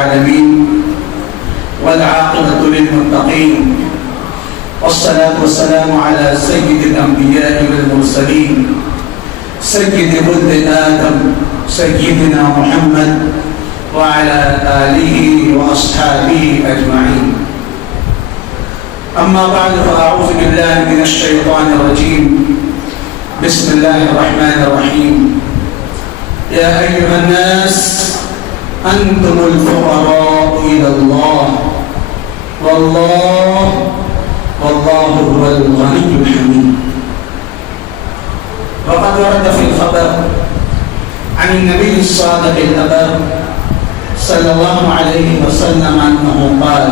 العالمين والعاقبة للمتقين والصلاة والسلام على سيد الأنبياء والمرسلين سيد ولد آدم سيدنا محمد وعلى آله وأصحابه أجمعين. أما بعد فأعوذ بالله من الشيطان الرجيم. بسم الله الرحمن الرحيم. يا أيها الناس أنتم الفقراء إلى الله والله هو الغني الحميد. وقد ورد في الخبر عن النبي الصادق الأبر صلى الله عليه وسلم أنه قال: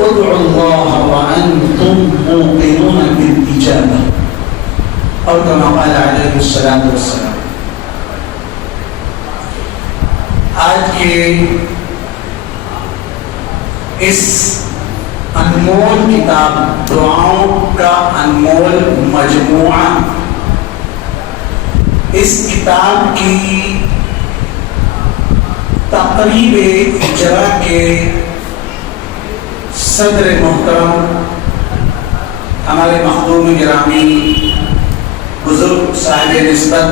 ادعوا الله وأنتم موقنون بالإجابة، أو كما قال عليه الصلاة والسلام. آج کے اس انمول کتاب دعاؤں کا انمول مجموعہ، اس کتاب کی تقریب اجرا کے صدر محترم ہمارے مخدوم گرامی بزرگ صاحب نسبت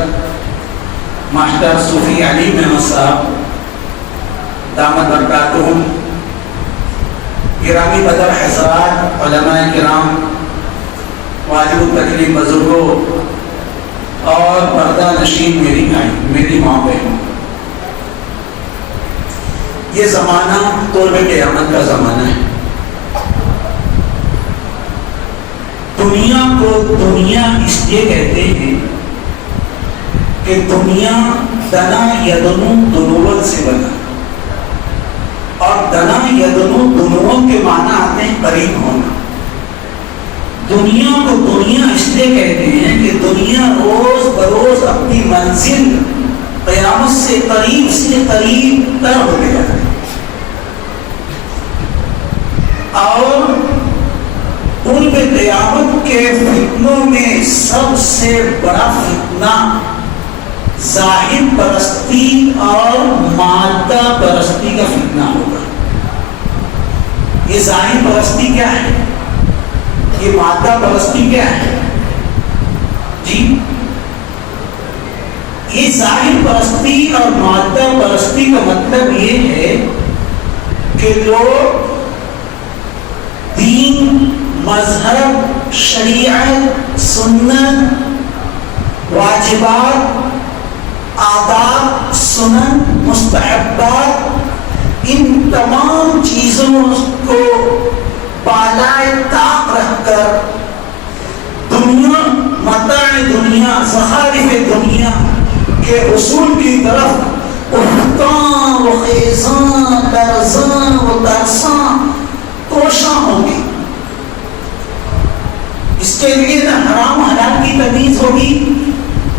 ماسٹر صوفی علی محمد صاحب دامت برکاتہم، گرامی بدر حضرات، علماء کرام، واجب التکلیم بزرگوں اور پردہ نشین میری ماں بہنوں، یہ زمانہ قرب قیامت کا زمانہ ہے. دنیا کو دنیا اس لیے کہتے ہیں کہ دنیا دنا یدنو دنوت سے بنا، اور دنا یدنو دنوت کے معنی آتے ہیں قریب ہونا. دنیا کو دنیا اس لیے کہتے ہیں کہ دنیا روز بروز اپنی منزل قیامت سے قریب تر ہوتے جا رہے ہیں. اور قرب قیامت کے فتنوں میں سب سے بڑا فتنہ ظاہر پرستی اور مادہ پرستی کا فتنہ ہوگا. یہ ظاہر پرستی کیا ہے؟ یہ مادہ پرستی کیا ہے؟ جی، یہ ظاہر پرستی اور مادہ پرستی کا مطلب یہ ہے کہ لوگ دین، مذہب، شریعت، سنت، واجبات، آداب، سنن، مستحبات، ان تمام چیزوں کو بالائے طاق رکھ کر دنیا، متاع دنیا، زخارف دنیا کے اصول کی طرف افتاں و خیزاں، لرزاں و ترساں کوشاں ہوں گی. اس کے لیے نہ حرام حلال کی تمیز ہوگی،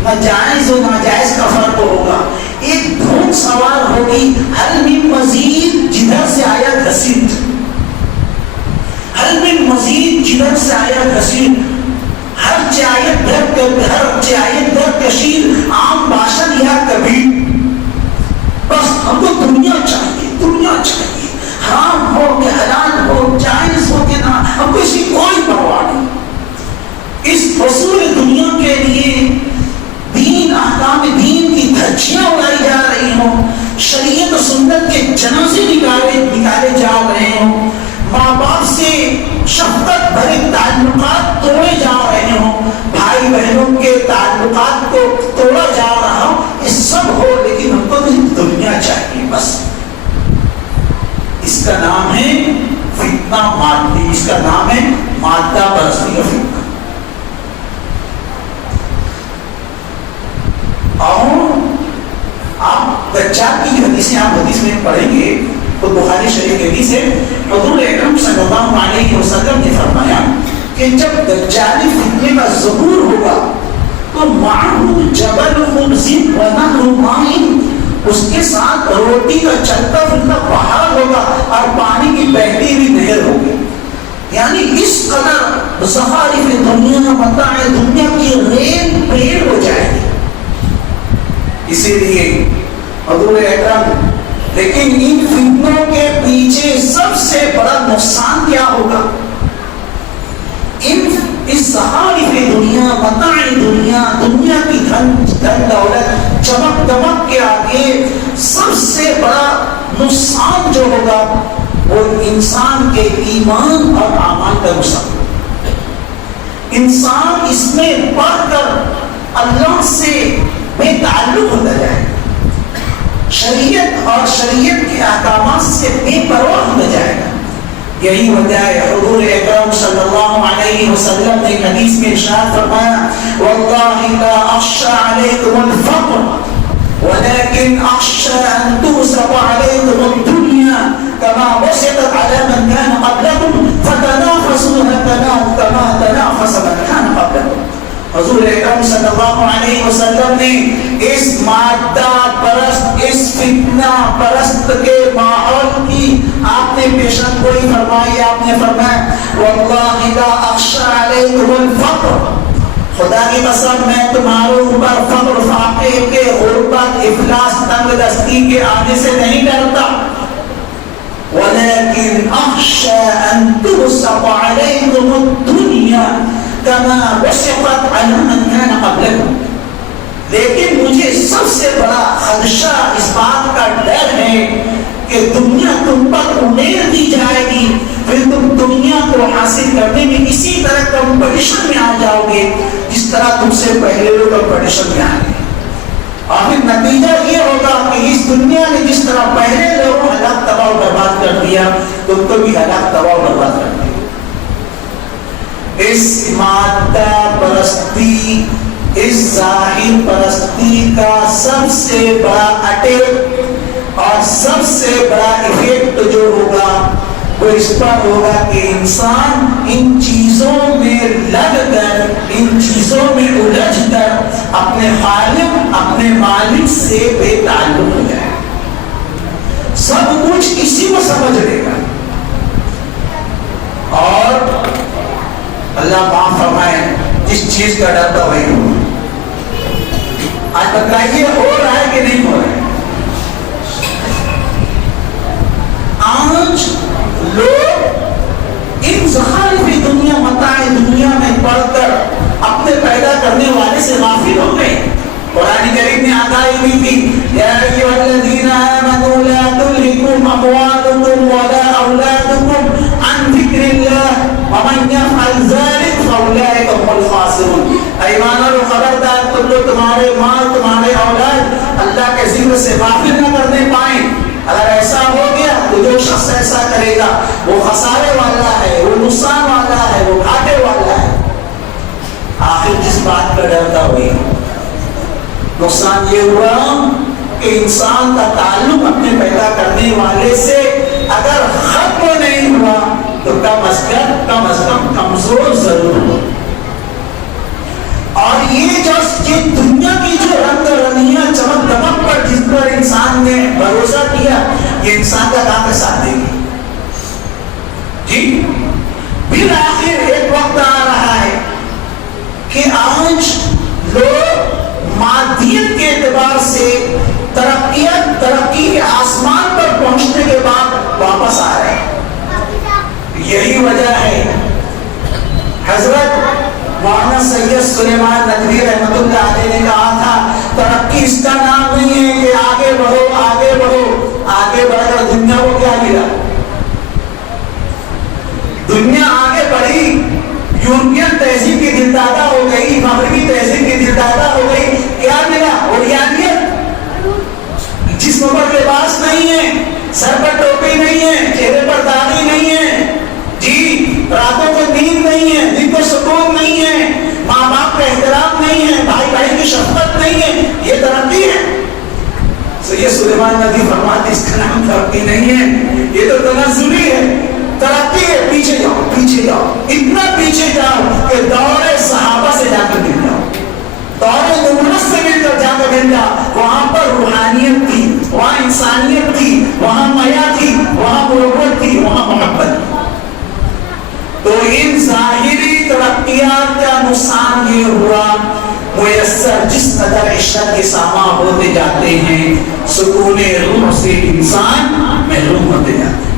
نہ جائز و ناجائز کا فرق ہوگا. ایک دھوم سوار ہوگی، حل من مزید جدھر سے آیا گھسیٹ، حل من مزید جدھر سے آیا گھسیٹ، ہر چایت در کشید عام باشد یا کبھی. بس ہم کو دنیا چاہیے، دنیا چاہیے، حرام ہو کہ حلال ہو، جائز ہو کہ نہ، ہم کو اس کی کوئی پرواہ نہیں. اس حصول دنیا کے لیے دین، احکام دین کی دھجیاں اڑائی جا رہی ہوں، شریعت و سنت کے جنازے نکالے جا رہے ہوں، ماں باپ سے شفقت بھرے تعلقات توڑے جا رہے ہوں، بھائی بہنوں کے تعلقات کو توڑا جا رہا ہوں. یہ سب ہو، لیکن ہم کو دنیا چاہیے بس. اس کا نام ہے فتنہ مادی، اس کا نام ہے مادہ پرستی کا فتنہ. اور آپ دجال کی حدیثیں آپ حدیث میں پڑھیں گے تو بخاری شریف کی حدیث ہے، حضور اکرم صلی اللہ علیہ وسلم نے فرمایا کہ جب دجالی فتنے کا ظہور ہوگا تو معہ جبل خبز و نہر ماء، اس کے ساتھ روٹی کا چلتا پھرتا پہاڑ ہوگا اور پانی کی بہتی ہوئی نہر ہوگی. یعنی اس قدر زخارف دنیا، متاع دنیا کی ریل پیڑ ہو جائے گی. اسی لیے حضور اکرم لیکن ان فتنوں کے پیچھے سب سے بڑا نقصان کیا ہوگا؟ اس صحائف دنیا، متاع دنیا، دنیا کی دھن دولت، چمک دمک کے آگے سب سے بڑا نقصان جو ہوگا وہ انسان کے ایمان اور اعمال کا نقصان. انسان اس میں پڑھ کر اللہ سے بے تعلق ہوتا جائے، شریعت اور شریعت کے احکامات سے بے پرواہ ہوتا جائے گا. یہی وجہ ہے حضور اکرم صلی اللہ علیہ وسلم نے حدیث میں ارشاد فرمایا واللہ لا اخشى علیکم الفقر ولكن اخشى ان تُوسَبَ علیکم الدنیا كما بسطت على من كان قبلكم فتنافسوها كما تنافس من كان قبلكم. حضور اکرم صلی اللہ علیہ وسلم نے اس مادہ پرست، اس فتنہ پرست کے ماحول کی آپ نے پیشن گوئی فرمائی. آپ نے فرمایا واللہ لا اخشى علیکم الفقر، خدا کی قسم میں تمہارے اوپر فقر، فاقے کے، غربت، افلاس، تنگ دستی کے آنے سے نہیں ڈرتا، ولیکن اخشى ان تُوسَبَ علیکم الدنیا كما بسطت على من كان قبلكم. لیکن مجھے سب سے بڑا خدشہ اس بات کا ڈر ہے کہ دنیا تم پر امیر دی جائے گی، پھر تم دنیا کو حاصل کرنے میں اسی طرح کمپٹیشن میں آ جاؤ گے جس طرح تم سے پہلے لوگ کمپٹیشن میں آئے. اور پھر نتیجہ یہ ہوگا کہ اس دنیا نے جس طرح پہلے لوگوں کو ہلاک تباہ و برباد کر دیا، تم کو بھی ہلاک تباہ و برباد کر دیا. اس مادہ پرستی، اس ظاہر پرستی کا سب سے بڑا اٹیک اور سب سے بڑا ایفیکٹ جو ہوگا وہ اس پر ہوگا کہ انسان ان چیزوں میں لگ کر، ان چیزوں میں الجھ کر اپنے خالق، اپنے مالک سے بے تعلق ہو جائے. سب کچھ اسی کو سمجھ لے گا. اور اللہ معاف فرمائے جس چیز کا ڈر تھا وہی ہوا. آج بتائیے ہو رہا ہے کہ نہیں ہو رہا ہے؟ آج لوگ ان زخارف دنیا، متاع دنیا میں پڑھ کر اپنے پیدا کرنے والے سے غافل ہو گئے. قرآن کریم نے آگاہی دی تھی یا ایھا الذین آمنوا لا تلھکم اموالکم ولا اولادکم عن ذکر اللہ ومن یفعل ذلک فاولئک هم الخاسرون. ایمان والو خبردار، تم لوگ تمہارے مال، تمہارے اولاد اللہ کے ذکر سے غافل نہ کرنے پائیں. اگر ایسا ہو گیا تو جو شخص ایسا کرے گا وہ خسارے والا ہے، وہ نقصان والا ہے، وہ گھاٹے والا ہے. آخر جس بات کا ڈر تھا وہی نقصان یہ ہوا کہ انسان کا تعلق اپنے پیدا کرنے والے سے اگر ختم نہیں ہوا تو کم از کم کمزور ضرور ہوا. اور یہ دنیا کی جو رنگ رنگیاں، چمک دمک پر جس پر انسان نے بھروسہ کیا، یہ انسان کا کام کے ساتھ دے گی. جی بالآخر ایک وقت آ رہا ہے کہ آج لوگ مادیت کے اعتبار سے ترقی کے آسمان پر پہنچنے کے بعد واپس آ رہے ہیں. یہی وجہ ہے حضرت مولانا سید سلیمان ندوی رحمۃ اللہ علیہ نے کہا تھا ترقی اس کا نام نہیں ہے کہ آگے بڑھو آگے بڑھو. آگے بڑھ کر دنیا کو کیا ملا؟ دنیا آگے بڑھی، یورپین تہذیب کی دلدادہ ہو گئی، مغربی تہذیب کی دلدادہ ہو گئی. کیا ملا؟ اوریانیت. جسم پر لباس نہیں ہے، سر پر ٹوپی نہیں ہے، چہرے پر داڑھی نہیں ہے، جی راتوں کو نیند نہیں ہے، دن کو سکون نہیں ہے، ماں باپ کا احترام نہیں ہے، بھائی بھائی کی شفقت نہیں ہے. یہ ترقی ہے؟ سید سلیمان ندوی فرماتے اس کا نام ترقی نہیں ہے، یہ تو تنزلی ہے. ترقی ہے پیچھے جاؤ، پیچھے جاؤ، اتنا پیچھے جاؤ کہ دور صحابہ سے جا کر مل جاؤ، دور نبوت سے مل کر جا کر مل جاؤ. وہاں پر روحانیت تھی، وہاں انسانیت تھی، وہاں حیا تھی، وہاں محبت تھی، وہاں محبت تھی. تو ان ظاہری ترقیات کا نقصان یہ ہوا میسر جس قدر عشرت کے سامان ہوتے جاتے ہیں، سکون روح سے انسان معلوم ہوتے جاتے ہیں۔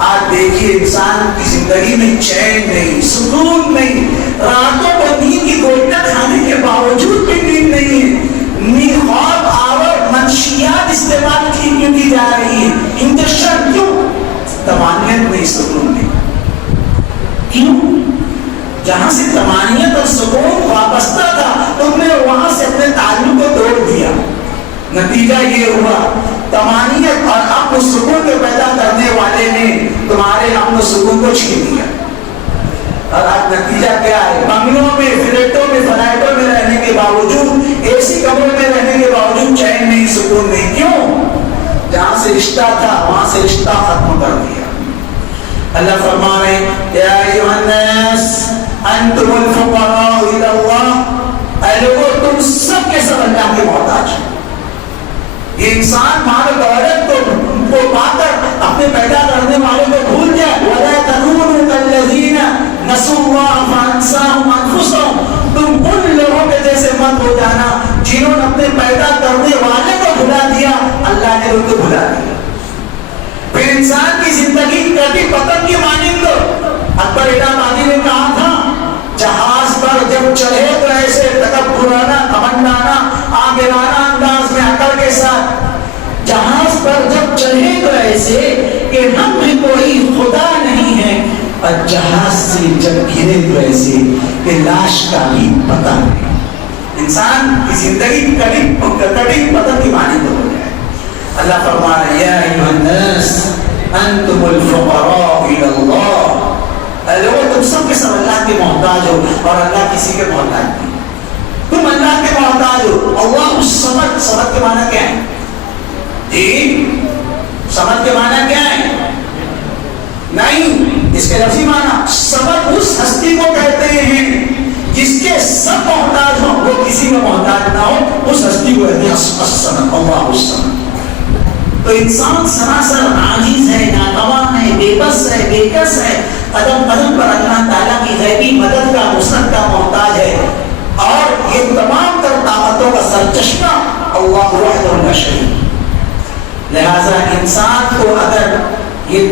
آج دیکھیے انسان کی زندگی میں چین نہیں، سکون نہیں، راتوں کو نیند کی گولیاں کھانے کے باوجود بھی نیند نہیں ہے، خواب آور منشیات استعمال کی جا رہی ہے، انجیکشن کیوں؟ طمانینت نہیں، سکون نہیں۔ کیوں؟ جہاں سے طمانینت اور سکون وابستہ تھا تم نے وہاں سے اپنے تعلق کو توڑ دیا، نتیجہ یہ ہوا طمانینت اور امن و سکون کو پیدا کرنے والے نے تمہارے امن و سکون کو چھین لیا۔ اور آج نتیجہ کیا ہے؟ بنگلوں میں، فلیٹوں میں، فلائٹوں میں رہنے کے باوجود، اے سی کمرے میں رہنے کے باوجود چین نہیں، سکون نہیں۔ کیوں؟ جہاں سے رشتہ تھا وہاں سے رشتہ ختم کر دیا۔ اللہ فرما رہے ہیں یا ایھا الناس انتم الفقراء الی اللہ، اے لوگوں تم سب کے سب اللہ کے محتاج ہیں۔ یہ انسان مال و دولت کو پا کر اپنے پیدا کرنے والوں کو بھول جائے۔ وَلَا تَكُونُوا كَالَّذِينَ نَسُوا اللَّهَ فَأَنسَاهُمْ أَنفُسَهُمْ، تم ان لوگوں کے جیسے مت ہو جانا جنہوں نے اپنے پیدا کرنے والے کو بھلا دیا، اللہ نے ان کو بھلا دیا۔ پھر انسان کی زندگی کبھی پتنگ کی مانند اکبر الہی نے کہا تھا جہاز پر جب چڑھے تو ایسے تکبرانہ، تمنانا، آگرانہ انداز میں عقل کے ساتھ جہاز پر جب چڑھے تو ایسے کہ ہم بھی کوئی خدا نہیں ہے، اور جہاز سے جب گرے تو ایسے کہ لاش کا بھی پتہ نہیں۔ انسان کی زندگی کبھی پتنگ کی مانند ہو جائے۔ اللہ فرما رہا ہے یا ایھا الناس انتم الفقراء الی اللہ، لوگوں تم سب کے سب اللہ کے محتاج ہو، اور اللہ کسی کے محتاج نہیں، تم اللہ کے محتاج ہو۔ اللہ الصمد، صمد کے معنی کیا ہے؟ جی صمد کے معنی کیا ہے؟ نہیں، اس کے لفظی معنی صمد اس ہستی کو کہتے ہیں جس کے سب محتاج ہوں، وہ کسی کا محتاج نہ ہو، اس ہستی کو کہتے ہیں الصمد، اللہ الصمد۔ تو انسان سراسر عاجز ہے، ناتواں ہے، بے بس ہے، بے کس ہے، قدم قدم پر اللہ تعالیٰ کی غیبی مدد کا، نصرت کا محتاج ہے، اور یہ تمام تر طاقتوں کا سرچشمہ اللہ وحدہ لا شریک۔ لہذا انسان کو اگر یہ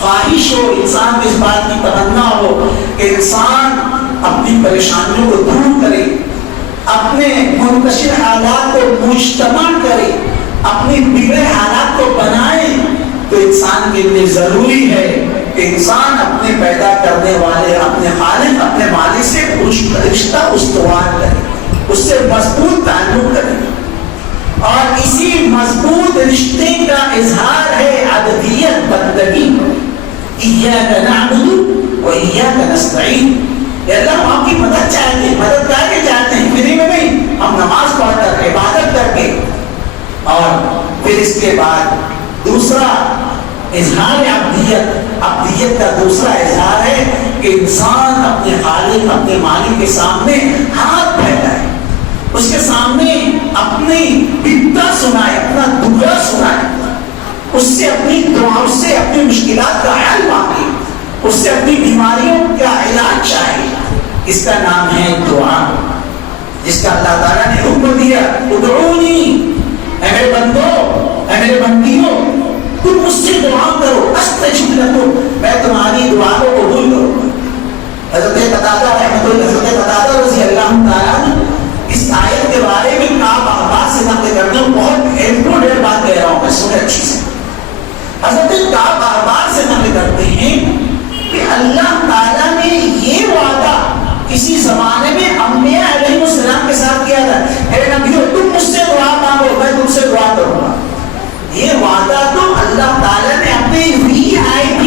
خواہش ہو، انسان کو اس بات کی تمنا ہو کہ انسان اپنی پریشانیوں کو دور کرے، اپنے منتشر حالات کو مجتمع کرے، اپنی بگڑے حالات کو بنائے، تو انسان کے لیے ضروری ہے کہ انسان اپنے پیدا کرنے والے، اپنے خالق، اپنے مالک سے رشتہ استوار کرے، اس سے مضبوط تعلق کرے، اور اسی مضبوط رشتے کا اظہار ہے عبدیت، بندگی۔ ایاک نعبد و ایاک نستعین، اے اللہ ہم آپ کی مدد چاہتے ہیں، مدد کر کے چاہتے ہیں، فری میں نہیں، ہم نماز پڑھ کر، عبادت کر کے۔ اور پھر اس کے بعد دوسرا اظہار عبدیت کا دوسرا اظہار ہے کہ انسان اپنے خالق، اپنے مالک کے سامنے ہاتھ پھیلائے، اس کے سامنے اپنی بپتا سنائے، اپنا دکھا سنائے، اس سے اپنی دعا، اس سے اپنی مشکلات کا حل مانگے، اس سے اپنی بیماریوں کا علاج چاہے۔ اس کا نام ہے دعا، جس کا اللہ تعالیٰ نے حکم دیا ادعونی، اے میرے بندو، اے میرے بندیوں، تم مجھ سے دعا کرو، استجب لکم، میں تمہاری دعا کو قبول کروں گا۔ حضرت قتادہ رضی اللہ تعالیٰ نے اس آیت کے بارے میں کعب احبار سے نقل کرتے ہیں، بہت امپورٹنٹ بات کہہ رہا ہوں میں، سنیں اچھی سے۔ حضرت کعب احبار سے نقل کرتے ہیں کہ اللہ تعالیٰ نے یہ وعدہ کسی زمانے میں انبیاء علیہ السلام کے ساتھ کیا تھا، اے نبیوں تم مجھ سے دعا مانگو، میں تم سے دعا کروں گا۔ یہ وعدہ تو اللہ تعالیٰ نے اپنے VIP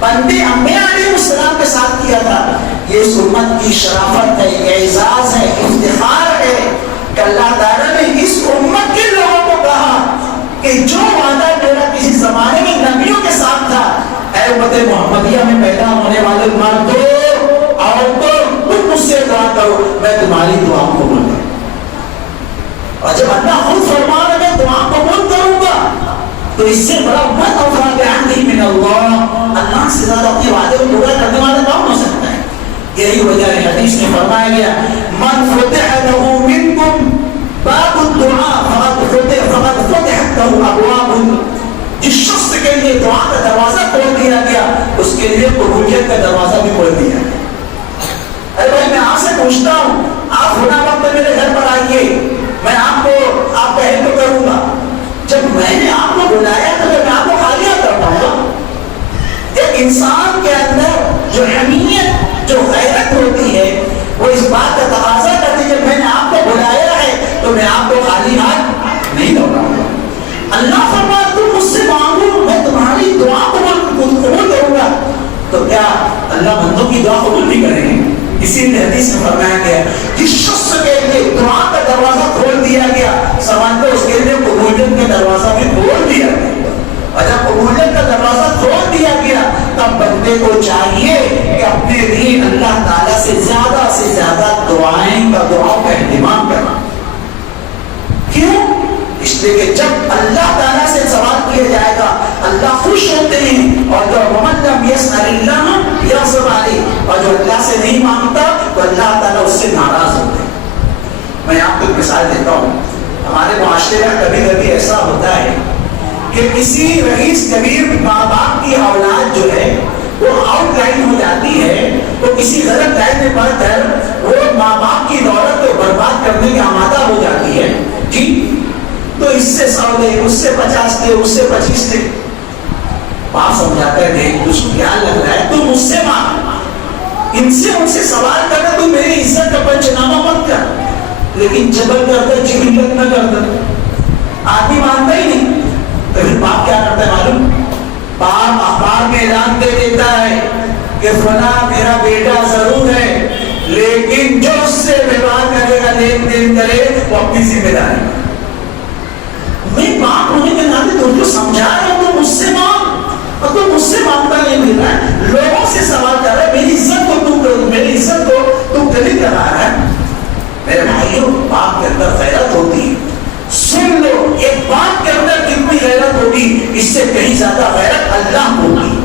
بندے انبیاء علیہ السلام کے ساتھ کیا تھا۔ یہ اس امت کی شرافت ہے، اعزاز ہے، افتخار ہے کہ اللہ تعالیٰ نے اس امت کے لوگوں کو کہا کہ جو وعدہ میرا کسی زمانے میں نبیوں کے ساتھ تھا، اے امت محمدیہ میں پیدا ہونے والے مردوں، عورتوں، تم مجھ سے دعا کرو، میں تمہاری دعا کو قبول کروں۔ اور جب اللہ خود فرما رہا ہے میں دعا قبول کروں گا، تو اس سے بڑا من اوفا بعہدہ من اللہ، اللہ سے زیادہ اپنے وعدے کو پورا کرنے والا کون ہو سکتا ہے؟ یہی وجہ ہے حدیث میں فرمایا گیا من فتح له منکم باب الدعاء فقد فتحت له ابواب، جس کے لیے قبولیت کا دروازہ بھی کھول دیا. ارے بھائی میں آپ سے پوچھتا ہوں, آپ ہونا وقت میرے گھر پر آئیے, میں آپ کا ہیلپ کروں گا. جب میں نے آپ کو بلایا تو میں آپ کو خالی کر پاؤں گا؟ ایک انسان کے اندر جو حمیت, جو غیرت ہوتی ہے, وہ اس بات کا تقاضا کرتی ہے کہ میں نے آپ کو بلایا ہے تو میں آپ کو خالی ہاتھ نہیں لوٹاؤں گا. اللہ فرماتا ہے تم مجھ سے مانگو میں تمہاری دعا کو قبول کروں گا. تو کیا اللہ بندوں کی دعا قبول نہیں کریں گے؟ اسی لیے حدیث میں فرمایا گیا جس شخص کے لیے دعا کا دروازہ کھول دیا گیا, سمجھو اس کے لیے قبولیت کا دروازہ بھی کھول دیا گیا. اور جب قبولیت کا دروازہ کھول دیا گیا تب بندے کو چاہیے کہ اپنے لیے اللہ تعالیٰ سے زیادہ دعاؤں کا اہتمام کرنا. کیوں؟ اس لیے کہ جب اللہ تعالیٰ سے سوال کیا جائے گا اللہ خوش ہوتے ہیں, اور جو ومن لم یسأل اللہ یغضب علیہ, اور جو اللہ سے نہیں مانگتا تو اللہ تعالیٰ اس سے ناراض ہوتے ہیں. میں آپ کو ایک مثال دیتا ہوں. ہمارے معاشرے میں کبھی کبھی ایسا ہوتا ہے کہ کسی رئیس کبیر ماں باپ کی اولاد جو ہے وہ آؤٹ لائن ہو جاتی ہے, تو کسی غلط لائن میں پڑ کر وہ ماں باپ کی دولت کو برباد کرنے کی آمادہ ہو جاتی ہے. جی تو اس سے 100 لے, اس سے 50 لے, اس سے 25 لے. باپ سمجھاتا ہے دیکھ تجھ کو کیا لگ رہا ہے, تو مجھ سے مانگ, ان سے سوال کرنا, تو میری عزت کا پنچنامہ مت کر, لیکن جبر کرتا جبلت نہ کرتا. آدمی مانتا ہی نہیں. تو پھر باپ کیا کرتا ہے معلوم؟ باپ اخبار میں اعلان دے دیتا ہے کہ فلاں میرا بیٹا ضرور ہے, لیکن جو اس سے ویوہار کرے گا, لین دین کرے, وہ اپنی ذمہ داری. میں باپ ہونے کے ناطے تم کو سمجھا رہا ہوں, تو مجھ سے مانگ, اور تو مجھ سے مانگتا نہیں مل رہا ہے, لوگوں سے سوال کر رہا ہے, میری عزت کو تو گلی کرا رہا ہے. میرے بھائیوں, باپ کے اندر غیرت ہوتی ہے. سن لو, ایک باپ کے اندر کتنی غیرت ہوگی, اس سے کہیں زیادہ غیرت اللہ ہوگی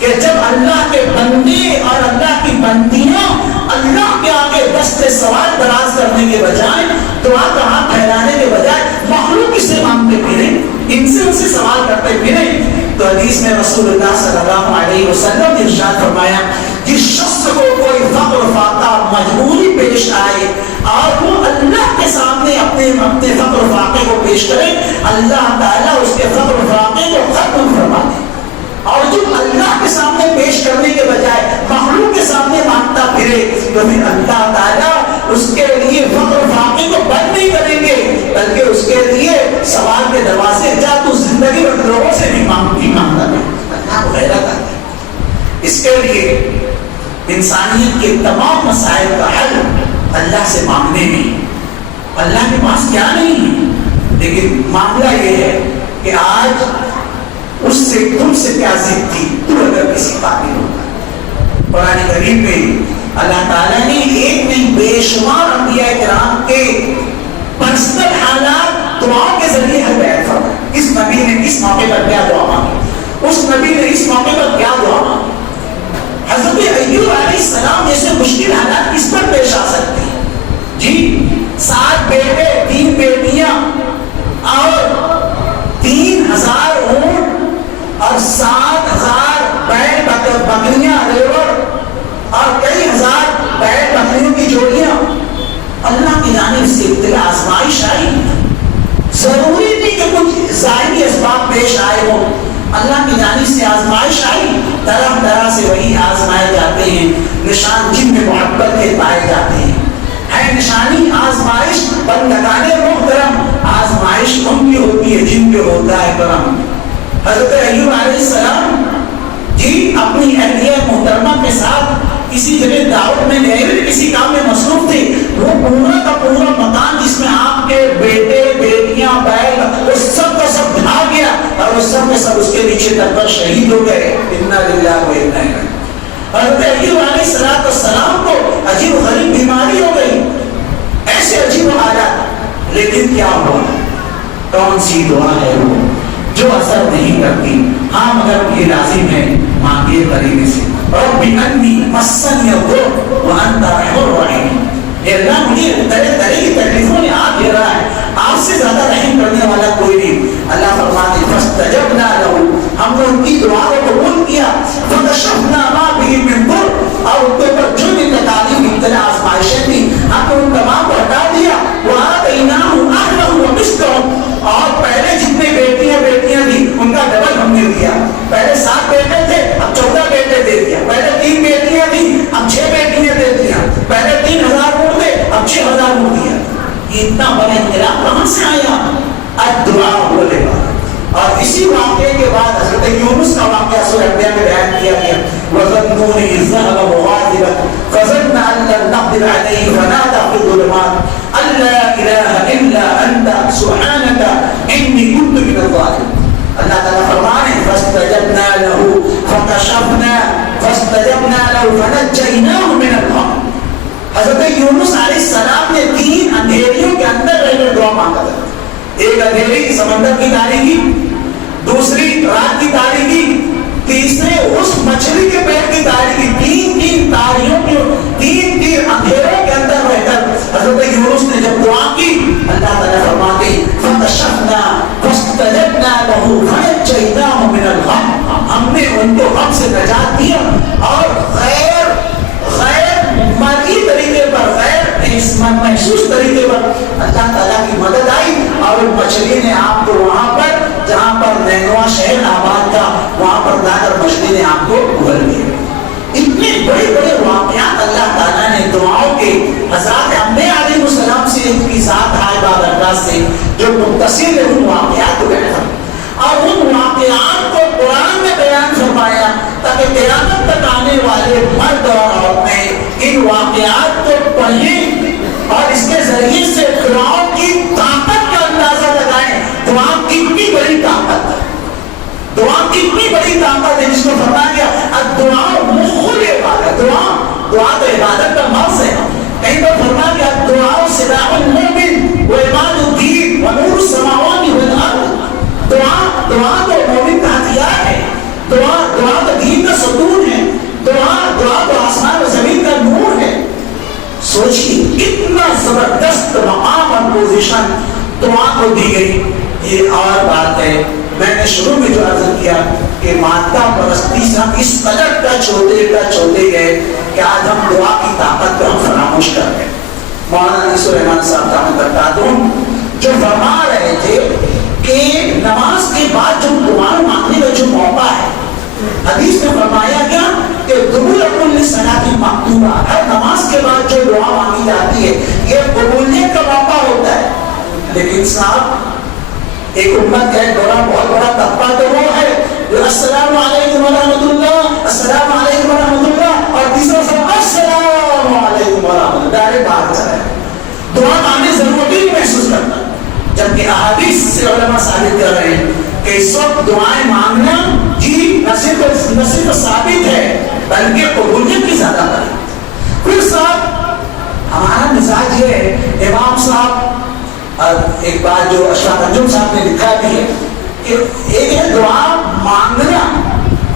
کہ جب اللہ کے بندے اور اللہ کی بندیاں اللہ کے آگے دست سوال دراز کرنے کے بجائے, دعا کا ہاتھ پھیلانے کے بجائے مخلوق سے مانگتے پھریں, ان سے سوال کرتے پھریں. تو حدیث میں رسول اللہ صلی اللہ علیہ وسلم نے ارشاد فرمایا جس شخص کو کوئی فقر فاقہ مجبوری پیش آئے اور وہ اللہ کے سامنے اپنے فقر فاقے کو پیش کرے, اللہ تعالیٰ اس کے فقر فاقے کو ختم فرما دے. اور جو اللہ کے سامنے پیش کرنے کے بجائے مخلوق کے سامنے مانگتا پھرے, تو پھر اللہ تعالیٰ اس کے لیے فقر فاقے کو بند نہیں کریں گے, بلکہ اس کے لیے سوال کے دروازے جا تو زندگی اور لوگوں سے بھی مانگتا ہے. اللہ کو غیرت آتا ہے. اس کے لیے انسانیت کے تمام مسائل کا حل اللہ سے مانگنے میں. اللہ کے پاس کیا نہیں ہے, لیکن معاملہ یہ ہے کہ آج اس سے تم سے کیا ضد تھی, تو اگر کسی قابل ہوتا. قرآن کریم میں اللہ تعالیٰ نے ایک نہیں بے شمار انبیاء کرام کے پرسنل حالات دعاؤں کے ذریعے حل بیان فرمائے. اس نبی نے کس موقع پر کیا دعا مانگی, اس نبی نے اس موقع پر کیا دعا مانگی. حضرت ایوب علیہ السلام جیسے مشکل حالات کس پر پیش آ سکتے ہیں. جی 7 بیٹے 3 بیٹیاں اور 3000 اونٹ اور 7000 بیل بکریاں ریوڑ اور کئی ہزار بیل بکریوں کی جوڑیاں. اللہ کی جانب سے ابتلا آزمائش آئی. ضروری نہیں کہ کچھ ظاہری اسباب پیش آئے ہوں, اللہ کی جانب سے آزمائش آئی. طرح سے وہی آزمائے جاتے ہیں, نشان جن میں محبت کے پائے جاتے ہیں. ہے نشانی آزمائش بندگانے محترم, آزمائش ان کی ہوتی ہے جن کے ہوتا ہے کرم. حضرت ایوب علیہ السلام جی اپنی اہلیہ محترمہ کے ساتھ کسی جگہ دعوت میں گئے ہوئے, کسی کام میں مصروف تھے. وہ پورا کا پورا مکان جس میں آپ کے بیٹے بیٹیاں بیل وہ سب کا سب ڈھا گیا, اور وہ سب کے سب اس کے نیچے تک پر شہید ہو گئے. انا للہ و انا الیہ. حضرت ایوب علیہ السلام کو عجیب و غریب بیماری ہو گئی, ایسے عجیب حالات, لیکن کیا ہوا, کون سی دعا ہے وہ جو اثر نہیں کرتی. ہاں مگر یہ لازم ہے مانگیے قریب سے, رب انی مسنی الضر وانت ارحم الراحمین. اے اللہ مجھے طرح کی تکلیفوں نے آپ گھیرا ہے, آپ سے زیادہ رحم کرنے والا کوئی نہیں. اللہ فرماتے فاستجبنا له, ہم نے ان کی دعا کو قبول کیا. فکشفنا اور ان کے اوپر جو بھی تکالیف ابتلا آزمائشیں تھیں ہم نے ان تمام کو ہٹا دیا. اور پہلے جتنے بیٹیاں تھیں ان کا ڈبل ہم نے دیا. پہلے 7 بیٹے تھے اب 14 بیٹے دے دیا. پہلے 3 بیٹیاں تھیں اب 6 بیٹیاں دے دیا. پہلے 3000 اونٹ تھے اب 6000 اونٹ دیا. یہ اتنا بڑا انقلاب کہاں سے آیا؟ الدعاء بولے گا. اور اسی واقعے کے بعد حضرت یونس کا واقعہ سورہ انبیاء میں بیان کیا گیا. وَظَنُّونِ إِذْ ذَهَبَ مُغَاضِبًا فَظَنَّ أَن لَّن نَّقْدِرَ عَلَيْهِ فَنَادَىٰ فِي الظُّلُمَاتِ أَن لَّا إِلَٰهَ إِلَّا أَنتَ سُبْحَانَكَ إِنِّي كُنتُ مِنَ الظَّالِمِينَ. اللہ تعالیٰ فرمانے فَاسْتَجَبْنَا لَهُ فَاسْتَجَبْنَا لَهُ فَنَجَّيْنَاهُ مِنَ الْغَمِّ. حضرت یونس علیہ السلام نے 3 اندھیریوں کے اندر رہ کر دعا مانگا تھا. ایک اندھیری سمندر کی تاریکی, دوسری رات کی تاریکی, تیسرے اس مچھلی کے پیٹ کی تاریکی. 3 تاریوں کے 3 اندھیروں کے اندر رہ کر حضرت یونس نے جب دعا کی اللہ تعالیٰ فرماتے فَكَشَفْنَا فَاسْتَجَبْنَا لَهُ فَنَجَّيْنَاهُ مِنَ الْغَمِّ. ہم نے ان کو غم سے نجات دیا اور غیر مرئی طریقے پر, غیر محسوس طریقے پر اللہ تعالیٰ کی مدد آئی اور ان مچھلی نے آپ کو وہاں پر جہاں پر نینوا شہر آباد تھا وہاں پر لا کر مچھلی نے آپ کو ابھر دیا. اتنے بڑے بڑے واقعات اللہ تعالیٰ نے دعاؤں کے حضرات انبیاء علیہ السلام سے ان کی ذات ہے بابرکات سے جو متصل ہے ان واقعات کو بیٹھا اور ان واقعات کو قرآن میں بیان فرمایا تاکہ قیامت تک آنے والے مرد اور عورتیں ان واقعات کو پڑھیں اور اس کے ذریعے سے دعاؤں کی طاقت کا اندازہ لگائیں. دعا کتنی بڑی طاقت ہے, دعا کتنی بڑی طاقت ہے جس کو فرمایا گیا الدعاء مخ العبادۃ. دعا تو عبادت کا مغز ہے. کہیں پر فرمایا گیا الدعاء سلاح المؤمن وعماد الدین ونور السماوات والارض. دعا تو مومن کا ہتھیار ہے. دعا تو دین کا ستون ہے. دعا تو آسمان و زمین کا نور ہے. سوچیے کتنا زبردست مقام اور پوزیشن دعا کو دی گئی. یہ اور بات ہے میں نے شروع میں جو عرض کیا کہ مادہ پرستی سے ہم اس قدر ٹچ ہوتے گئے کہ آج ہم دعا کی طاقت کو ہم فراموش کر گئے. مولانا انیس الرحمن صاحب کا میں بتا دوں جو فرما رہے تھے کہ نماز کے بعد جو دعا مانگنے کا جو موقع ہے حدیث میں فرمایا گیا کہ دبر کل صلاۃ مکتوبہ, ہر نماز کے بعد جو دعا مانگی جاتی ہے یہ قبولیت کا موقع ہوتا ہے. لیکن صاحب ایک امت کا ایک بہت بڑا طبقہ تو وہ ہے جو السلام علیکم ورحمۃ اللہ, السلام علیکم ورحمۃ اللہ, اور تیسرا سب السلام علیکم ورحمۃ اللہ ڈائریکٹ باہر چلا ہے. دعا مانگنے ضرورت ہی محسوس کرتا, جبکہ احادیث سے علماء ثابت کر رہے ہیں کہ اس وقت دعائیں مانگنا جی نہ صرف ثابت ہے بلکہ قبولیت کی زیادہ ہے. پھر صاحب ہمارا مزاج یہ ہے, امام صاحب ایک بات جو اشرف انجم صاحب نے لکھا بھی ہے کہ ایک ہے دعا مانگنا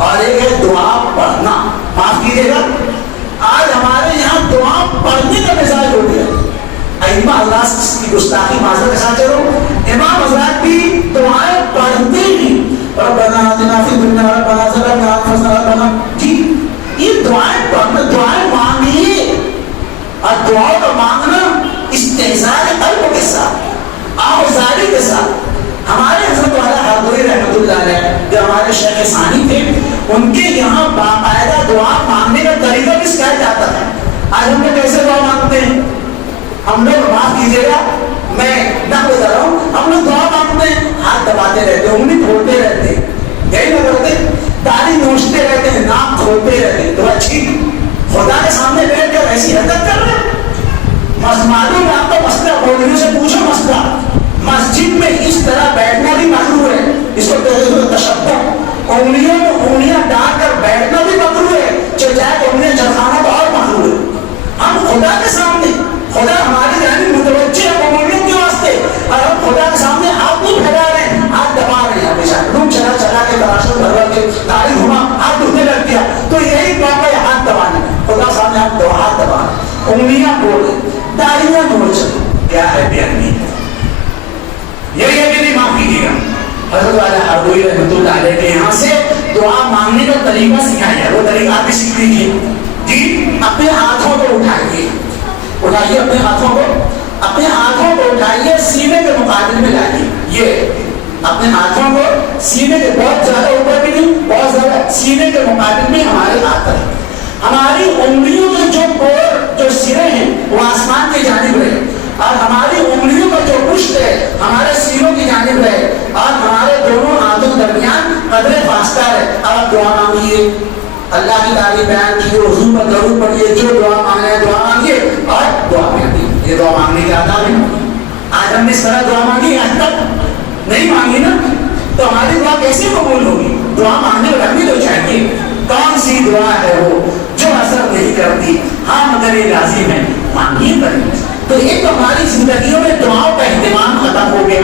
اور ایک ہے دعا پڑھنا. معاف کیجیے گا آج ہمارے یہاں دعا پڑھنے کا مزاج ہو گیا. ائمہ حضرات کی گستاخی معذرت کے ساتھ چلو, امام حضرات بھی دعائیں پڑھتے ہی ربنا آتنا فی الدنیا ربنا ظلمنا انفسنا ربنا, جی یہ دعائیں پڑھنا, دعائیں مانگیے. اور دعاؤں کا مانگنا استحضار قلب کے ساتھ, آوازاری کے ساتھ. ہمارے حضرت والا حضوری رحمۃ اللہ علیہ جو ہمارے شیخ ثانی تھے ان کے یہاں باقاعدہ دعا مانگنے کا طریقہ بھی سکھایا جاتا ہے. آج ہم لوگ کیسے دعا مانگتے ہیں, ہم لوگ معاف کیجیے گا میں نہ بتا رہا ہوں, ہم لوگ دعا مانگتے ہیں ہاتھ دباتے رہتے ہیں, انگلی کھولتے رہتے ہیں, یہی نہ کرتے, تالی نوچتے رہتے ہیں, ناک کھولتے رہتے ہیں. تو اچھی خدا کے سامنے بیٹھ کر ایسی حرکت کر رہے ہیں. معلوم ہے آپ کو مسئلہ, مولویوں سے پوچھو مسئلہ. مسجد میں اس طرح بیٹھنا بھی مکروہ ہے, اس کو کہتے ہیں تشبہ. انگلیوں میں انگلیاں ڈال کر بیٹھنا بھی مکروہ ہے, چاہے انگلیاں چڑھانا تو اور مکروہ ہے. ہم خدا کے سامنے, خدا ہماری یعنی متوجہ ہے انگلیوں کے واسطے, اور ہم خدا کے سامنے ہاتھ نہیں پھیلا رہے ہیں, ہاتھ دبا رہے ہیں. ہمیشہ روم چلا کے تراشن بھر کے داڑھی گھما ہاتھ دھونے لگ گیا, تو یہی موقع ہے ہاتھ دبانے. خدا سامنے ہم دو ہاتھ دبا, انگلیاں بولے, داڑیاں نوچ, کیا ہے بے ادبی. یہی ہے کہ نہیں معاف کیجیے گا. حضرت والا حضوری رحمۃ اللہ علیہ کے یہاں سے دعا مانگنے کا طریقہ سکھایا ہے, وہ طریقہ آپ بھی سیکھ لیجیے. جی اپنے ہاتھوں کو اٹھائیے اپنے ہاتھوں کو اٹھائیے، سینے کے مقابل میں لائیے، یہ اپنے ہاتھوں کو سینے کے بہت زیادہ اوپر بھی نہیں، بہت زیادہ سینے کے مقابل میں ہمارے ہاتھ ہے. ہماری انگلیوں کے جو سرے ہیں وہ آسمان کی جانب رہے، اور ہماری انگلیوں کا جو پشت ہے ہمارے سینوں کی جانب رہے، اور ہمارے دونوں ہاتھوں درمیان قدر فاصلہ ہے. آپ دعا مانگیے، اللہ کی تعریف بیان کیجیے، وضو پر درود پڑھیے، جو دعا مانگنا ہے دعا مانگیے اور دعا مانگیے. یہ دعا مانگنے کا آداب ہے. آج ہم نے اس طرح دعا مانگی، آج تک نہیں مانگی نا، تو ہماری دعا کیسے قبول ہوگی؟ دعا مانگنے والا بھی تو چاہیے. کون سی دعا ہے وہ جو اثر نہیں کرتی؟ ہاں مگر یہ لازم ہے، مانگیے کریں. تو ایک تو ہماری زندگیوں میں دعاؤں کا اہتمام ختم ہو گیا،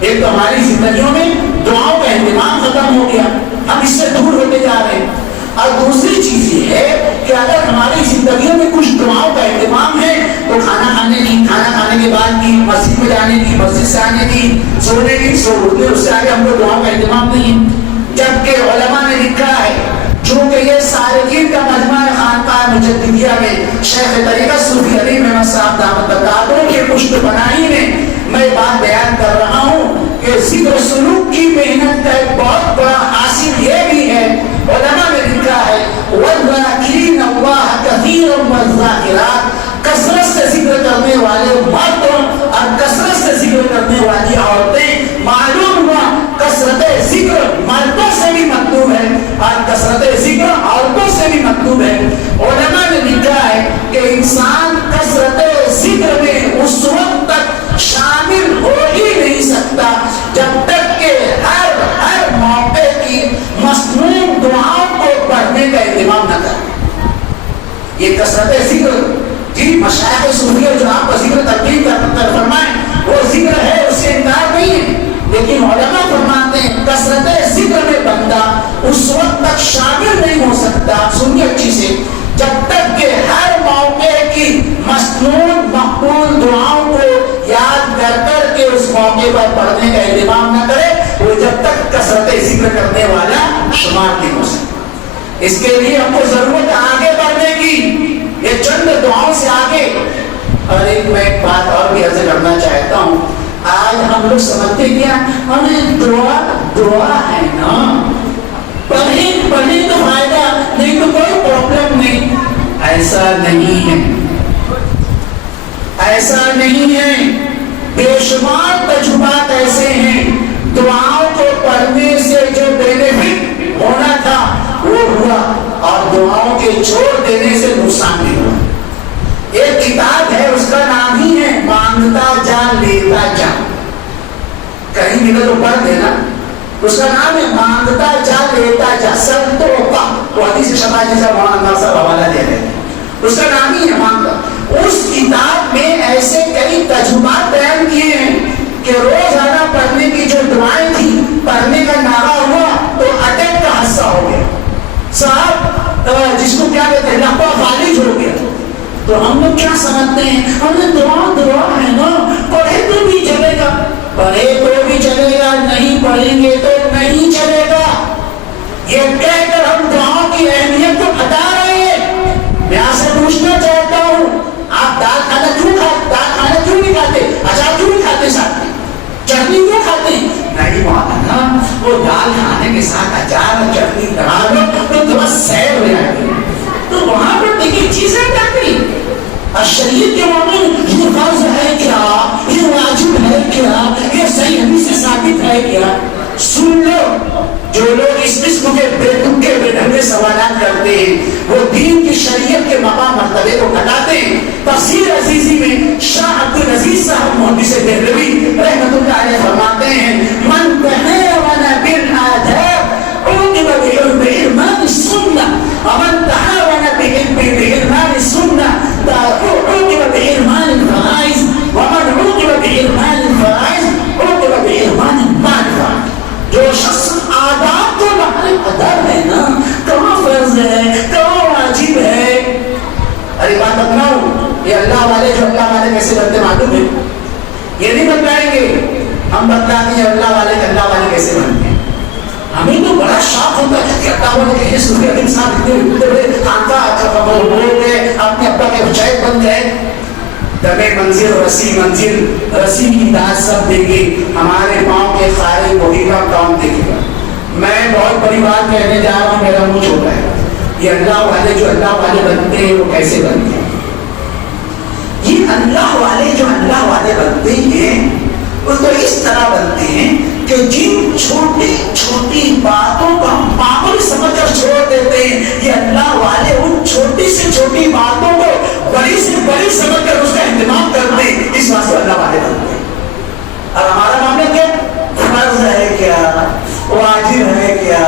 ایک تو ہماری زندگیوں میں دعاؤں کا اہتمام ختم ہو گیا، ہم اس سے دور ہوتے جا رہے ہیں. اور دوسری چیز یہ ہے کہ اگر ہماری زندگیوں میں کچھ دعاؤں کا اہتمام ہے تو کھانا کھانے کے بعد کی، مسجد میں جانے کی، مسجد سے آنے کی، سونے کی، اٹھنے اس سے آگے ہم کو دعاؤں کا اہتمام نہیں ہے. جبکہ علماء نے لکھا ہے، چونکہ یہ سالکین کا مجمع خانقاہ مجددیہ میں شیخ طریقت صوفی علی محمد صاحب دامت برکاتہ کے پشت بنائی میں بات بیان کر رہا ہوں کہ ذکر سلوک کی محنت کا ایک بہت بڑا حاصل یہ بھی ہے. علماء نے لکھا ہے وَالذَّاكِرِينَ اللَّهَ كَثِيرًا وَالذَّاكِرَاتِ، کثرت سے ذکر کرنے والے مردوں اور کثرت سے ذکر کرنے والی عورتیں. معلوم ہوا کثرت ذکر مردوں سے بھی مطلوب ہے اور کثرت ذکر عورتوں سے بھی مطلوب ہے. علماء نے لکھا ہے کہ انسان کثرت ذکر میں اس وقت تک شامل ہو ہی نہیں سکتا جب تک کہ ہر موقع کی مصنون دعاؤں کو پڑھنے کا اہتمام نہ کرے. یہ کثرت ذکر، جی مشائخ صوفیہ جو آپ کا ذکر ترتیب کر فرمائیں وہ ذکر ہے، اس سے انکار نہیں ہے، لیکن علماء فرماتے ہیں کثرت ذکر میں بندہ اس وقت تک شامل نہیں ہو سکتا، سنیے اچھی سے، جب تک کہ ہر موقع کی مصنون مقبول دعاؤں کو یاد کر کے اس موقع پر پڑھنے کا اہتمام نہ کرے، وہ جب تک کثرت ذکر کرنے والا شمار نہیں ہو سکتا. اس کے لیے ہم کو ضرورت ہے آگے بڑھنے کی، یہ چند دعاؤں سے آگے. اور میں ایک بات اور بھی عرض کرنا چاہتا ہوں، آج ہم لوگ سمجھتے کیا ہمیں دعا ہے نا، پڑھیں تو فائدہ نہیں تو کوئی پرابلم نہیں. ایسا نہیں ہے، ایسا نہیں ہے. بے شمار تجربات ایسے ہیں، دعاؤں کو پڑھنے سے جو بینیفٹ ہونا تھا وہ ہوا اور دعاؤں کے چھوڑ دینے سے نقصان بھی ہوا. ایک کتاب ہے، اس کا نام ہی ہے مانگتا جا لیتا جا، کہیں ملے تو پڑھ دینا. اس کا نام ہے مانگتا جا لیتا جا، سب تو ہوتا. وہ حدیث شفاعت جیسا مولانا صاحب حوالہ دے رہے ہیں، اس کا نام ہی ہے مانگتا. اس کتاب میں ایسے کئی تجربات بیان کیے ہیں کہ روزانہ پڑھنے کی جو دعائیں تھی، پڑھنے کا نعرہ ہوا تو اٹیک کا حصہ ہو گیا صاحب، جس کو کیا کہتے ہیں لقبہ فالج ہو گیا. تو ہم لوگ کیا سمجھتے ہیں، ہم نے دعا ہے نا، پڑھے تو بھی چلے گا، پڑھے تو بھی چلے گا، نہیں پڑھیں گے تو نہیں چلے گا. یہ کہہ کر ہم دعاؤں کی اہمیت کو ہٹا رہے ہیں. میں آپ سے پوچھنا چاہتا ہوں، آپ دال کھانا کیوں نہیں کھاتے؟ اچار کیوں نہیں کھاتے؟ ساتھ میں چٹنی کیوں کھاتے؟ نہیں مولانا، وہ دال کھانے کے ساتھ اچار اور چٹنی لگا لو تو تھوڑا سیر ہو جائے گی. تو وہاں پر دیکھیے چیزیں کرتی اور شریعت کے معاملے یہ فرض ہے کیا، یہ واجب ہے کیا، یہ صحیح حدیث سے ثابت ہے کیا. سن لو، جو لوگ اس قسم کے بے تکے بے ڈھنگے سوالات کرتے ہیں وہ دین کی شریعت کے مقام مرتبے کو گھٹاتے ہیں. تفسیر عزیزی میں شاہ عبدالعزیز صاحب محدث دہلوی رحمۃ اللہ علیہ فرماتے ہیں من تهاون بالآداب عوقب بحرمان السنة ومن تهاون بحرمان السنة عوقب بحرمان الفرائض ومن عوقب بحرمان الفرائض عوقب بحرمان المعرفة. جو شخص آداب کو ادب ہے نا، کہاں فرض ہے کہاں واجب ہے. ارے بات بتلاؤں، یہ اللہ والے جو اللہ والے کیسے بنتے معلوم ہے؟ یہ نہیں بتلائیں گے ہم، بتلاتے ہیں اللہ والے کیسے بنتے ہیں. ہمیں تو بڑا شوق ہوتا ہے کہ اللہ والے کہے صوفی حکیم صاحب اتنے بڑے خانقاہ ہو گئے، اپنے ابا کے مشاہد بن گئے. دبے منزل رسی کی داد سب دیں گے، ہمارے پاؤں کے خارج وہی کا کام دیکھے گا. میں بہت بڑی بات کہنے جا رہا ہوں، میرا منہ چھوٹا ہے. یہ اللہ والے جو اللہ والے بنتے ہیں وہ کیسے بنتے ہیں؟ یہ اللہ والے بنتے ہیں وہ تو اس طرح بنتے ہیں کہ جن چھوٹی چھوٹی باتوں کو ہم معمول سمجھ کر چھوڑ دیتے ہیں، یہ اللہ والے ان چھوٹی سے چھوٹی باتوں کو بڑی سے بڑی سمجھ کر اس کا اہتمام کرتے ہیں. اس بات سے اللہ والے بنتے ہیں. اور ہمارا معاملہ کیا؟ فرض ہے کیا، واجب ہے کیا،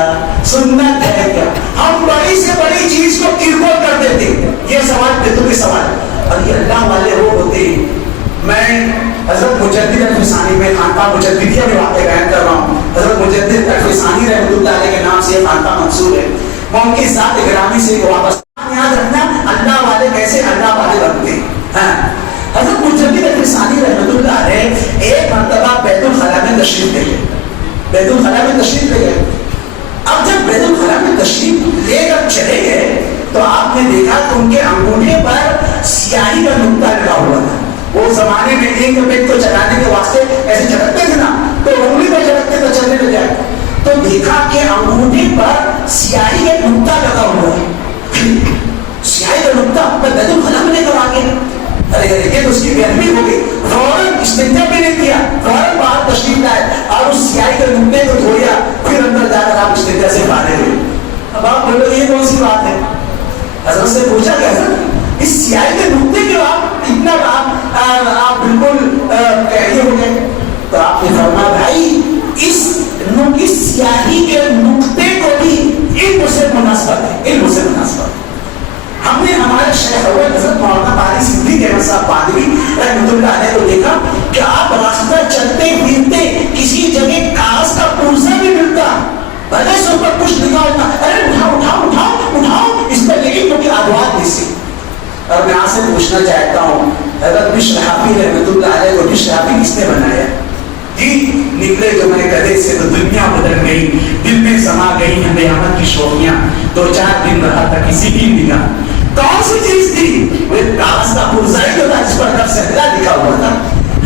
سنت ہے کیا، ہم بڑی سے بڑی چیز کو کرپل کر دیتے. یہ سوال بیتوں کے سوال. اور یہ اللہ والے وہ ہوتے ہیں. میں حضرت مجدد الفسانی میں خانقاہ مجددیہ میں واقع بیان کر رہا ہوں. حضرت مجدد الفسانی رحمۃ اللہ علیہ کے نام سے یہ خانقاہ منسوب ہے. میں ان کی ذات گرامی سے واپس یاد رکھنا اللہ والے کیسے اللہ والے بنتے ہیں. حضرت مجدد الفسانی رحمۃ اللہ علیہ ایک مرتبہ بیت الخلاء میں تشریف لے گئے. اب جب بیت الخلاء میں تشریف لے کر چلے گئے تو آپ نے دیکھا کہ ان کے انگوٹھے پر سیاہی کا نقطہ لگا ہوا تھا. وہ زمانے میں ایک پیٹ کو چلانے کے واسطے ایسے جھٹکتے تھے نا، تو انگلی پہ جھٹکتے تو چلنے لگ جائے. تو دیکھا کہ انگوٹھے پر سیاہی کا نقطہ لگا ہوا ہے. سیاہی کا نقطہ بیت الخلاء میں لے کر آ گئے. ارے یہ تو اس کی بےرحمی ہو گئی. فوراً استنجا بھی نہیں کیا، فوراً باہر تشریف لائے اور اس سیاہی کے نقطے کو دھویا. پھر اندر جا کر آپ استنجا سے باہر ہوئے. اب آپ بولو یہ کون سی بات ہے؟ حضرت سے پوچھا کہ حضرت اس سیاہی کے نقطے کیوں آپ اتنا آپ بالکل کہتے ہو گئے؟ تو آپ نے فرمایا بھائی اس سیاہی کے نقطے کو بھی علم سے مناسبت ہے. ہم نے ہمارے شیخ اول حضرت مولانا قاری صدیق احمد صاحب پادری رحمۃ اللہ علیہ کو دیکھا کہ آپ راستہ چلتے پھرتے کسی جگہ کاغذ کا پرزہ بھی ملتا، بھلے سے اوپر کچھ لکھا ہوتا، ارے اٹھاؤ اس پر لیکن کیونکہ آدوات نہیں سی. اور میں آپ سے پوچھنا چاہتا ہوں حضرت بشر حافظ رحمۃ اللہ علیہ کو بشر حافظ کس نے بنایا؟ جی نکلے جو میں گدے سے تو دنیا بدل گئی، دل میں سما گئی ہیں قیامت کی شوقیاں، 2-4 دن رہا تھا کسی کی نگاہ. کون سی چیز تھی؟ وہ کاغذ کا پرزہ ہی تو تھا جس پر نفس اللہ لکھا ہوا تھا.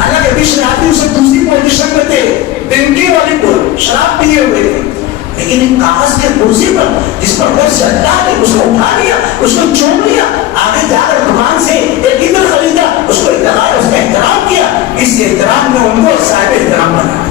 حالانکہ بشر حافظ اسے دوسری پوزیشن میں تھے، ڈنکی والی کو شراب پیے ہوئے تھے، لیکن ایک کاغذ کے پرزے پر جس پر نفس اللہ نے اس کو اٹھا لیا، اس کو چوم لیا، آگے جا کر دکان سے ایک عطر خریدا، اس کو اس کا احترام کیا. اس احترام نے ان کو صاحب احترام بنایا.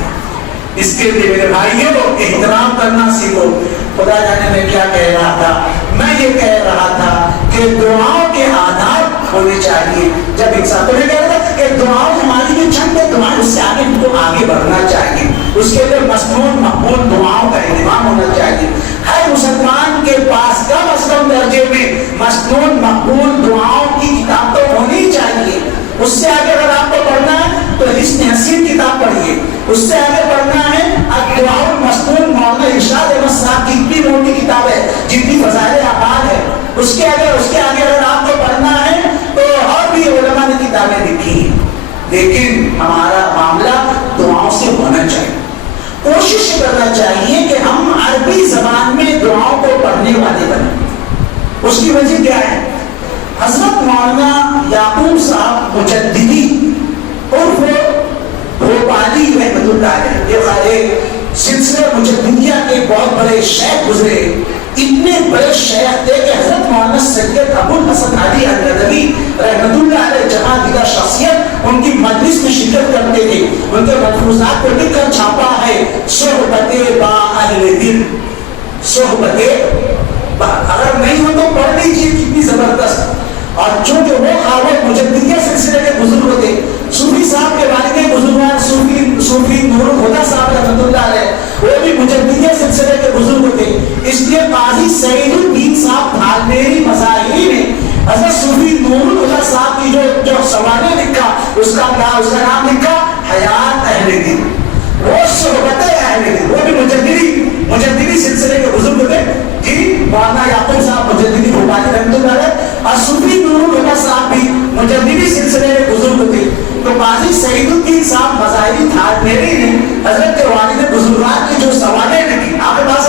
اس کے لیے میرے بھائیوں کو احترام کرنا سیکھو. خدا جانے میں کیا کہہ رہا تھا، میں یہ کہہ رہا تھا کہ دعاؤں کے آداب ہونے چاہیے. جب انسان کو یہ کہہ رہا تھا کہ دعاؤں ہماری جو چھت ہے دعائیں اس سے آگے ان کو آگے بڑھنا چاہیے، اس کے لیے مسنون مقبول دعاؤں کا اہتمام ہونا چاہیے. ہر مسلمان کے پاس کم از کم درجے میں مسنون مقبول دعاؤں کی کتاب تو ہونی چاہیے. اس سے آگے اگر آپ کو پڑھنا ہے تو حسن حسین کتاب پڑھیے. اس سے آگے پڑھنا ہے الدعاء المسنون مولانا ارشاد احمد صاحب کی اتنی موٹی کتاب ہے جتنی فضائل اعمال ہے. اس کے آگے اگر آپ کو پڑھنا ہے تو اور بھی علماء نے کتابیں لکھی ہیں. لیکن ہمارا معاملہ دعاؤں سے ہونا چاہیے. کوشش کرنا چاہیے کہ ہم عربی زبان میں دعاؤں کو پڑھنے والے بنیں. اس کی وجہ کیا ہے؟ حضرت مولانا یعقوب صاحب مجددی عرف بھوپالی رحمۃ اللہ علیہ یہ سلسلہ مجددیہ کے بہت بڑے شیخ گزرے. اتنے بڑے شیخ تھے کہ حضرت مولانا سید ابو الحسن علی الندوی رحمۃ اللہ علیہ جمع دیگر شخصیت ان کی مجلس میں شرکت کرتے تھے. ان کے ملفوظات کو لکھ کر چھاپا ہے صحبت با اہل دل. صحبت اگر نہیں ہو تو پڑھ لیجیے کتنی زبردست. اور چونکہ وہ خاوت مجددیہ سلسلے کے بزرگ ہوتے، صوفی صاحب کے بارے میں بزرگان صوفی نور الہدیٰ صاحب رحمۃ اللہ علیہ وہ بھی مجددیہ سلسلے کے بزرگ ہوتے. اس لیے قاضی سعید الدین صاحب بھالمیری مظاہری نے حضرت صوفی نور الہدیٰ صاحب کی جو سوانح لکھا اس کا نام لکھا حیات اہل دل. وہ صحبت اہل دل، وہ بھی مجددی سلسلے کے بزرگ ہوتے. جی مولانا یعقوب صاحب مجددی بھوپالی رحمۃ اللہ علیہ اور صوفی نور الہدیٰ صاحب بھی مجددی سلسلے کے بزرگ ہوتے. تو قاضی سعید الدین صاحب مظاہری بھالمیری نے حضرت کے والد بزرگان کی جو سوانح لکھی آپ کے پاس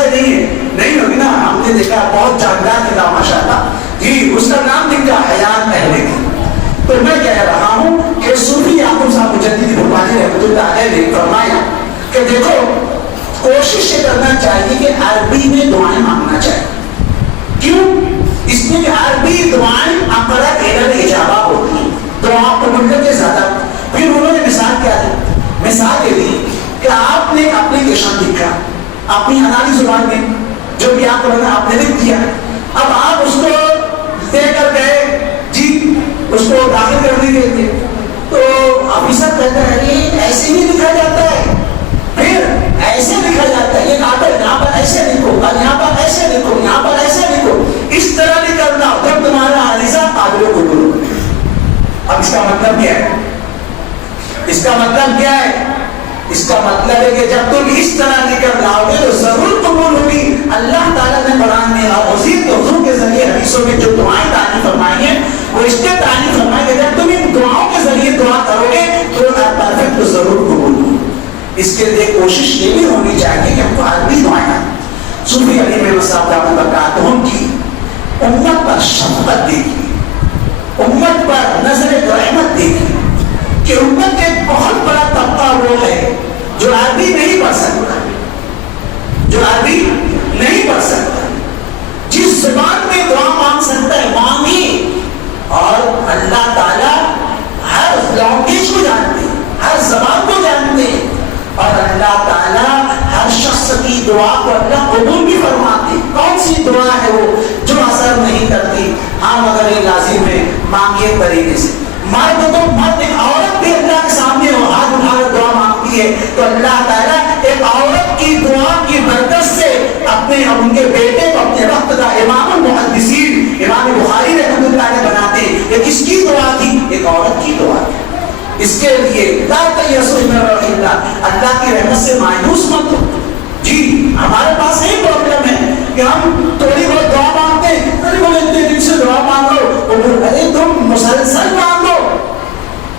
کوشش یہ کرنا چاہیے کہ عربی میں دعائیں مانگنا چاہیے. کیوں؟ اس لیے کہ عربی دعائیں اقرب الی الاجابہ ہوتی ہیں، دعا قبولیت کے زیادہ. پھر انہوں نے مثال کیا دی؟ مثال یہ دی کہ آپ نے اپلیکیشن لکھا اپنی انالی زبان میں، جو بھی آپ نے لکھ دیا. اب آپ اس کو دے کر گئے جی اس کو داخل کرنے کے لیے، تو آفیسر کہتا ہے یہ ایسے ہی لکھا جاتا ہے، پھر ایسے لکھا جاتا ہے، یہ کاغذ یہاں پر ایسے لکھو اور یہاں پر ایسے لکھو، یہاں پر ایسے لکھو، اس طرح نہیں کرنا جب تمہارا عریضہ قابل قبول. اب اس کا مطلب کیا ہے؟ اس کا مطلب کیا ہے؟ اس کا مطلب ہے کہ جب تم اس طرح لکھ کر لاؤ گے تو ضرور قبول ہوگی. اللہ تعالیٰ نے قرآن میں اور حضور کے ذریعے حدیثوں میں جو دعائیں تعلیم فرمائی ہیں وہ اس کے تعلیم فرمائی کہ جب تم ان دعاؤں کے ذریعے دعا کرو گے تو پرفیکٹ تو ضرور قبول ہوگی. اس کے لیے کوشش یہ بھی ہونی چاہیے کہ ہم کو عربی دعائیں. صوفی علی میں مساعدہ برکاتہم کی امت پر شفقت دیکھی، امت پر نظر رحمت دیکھی کہ امت کا ایک بہت بڑا طبقہ وہ ہے جو عربی نہیں پڑھ سکتا، جو عربی نہیں پڑھ سکتا، جس زبان میں دعا مانگ سکتا ہے مانگی. اور اللہ تعالیٰ ہر لینگویج کو جانتے ہیں، ہر زبان کو جانتے ہیں، اور اللہ تعالیٰ ہر شخص کی دعا کو اللہ قبول بھی فرماتے. کون سی دعا ہے وہ جو اثر نہیں کرتی؟ ہاں مگر یہ لازم ہے مانگے طریقے سے. مرد تو مرد، ایک عورت بھی اللہ کے سامنے ہاتھ اٹھا کر دعا مانگتی ہے تو اللہ تعالیٰ ایک عورت کی دعا کی برکت سے اپنے ان کے بیٹے کو اپنے وقت کا امام المحدثین امام بخاری رحمۃ اللہ علیہ بناتے. یہ کس کی دعا تھی؟ ایک عورت کی دعا تھی. اس کے لیے لا تیأسوا من روح اللہ، اللہ کی رحمت سے مایوس مت ہو. جی ہمارے پاس یہی پرابلم ہے کہ ہم تھوڑی بہت دعا مانگتے ہیں، ارے بولے اتنے دن سے دعا مانگو، ارے تم مسلسل مانگو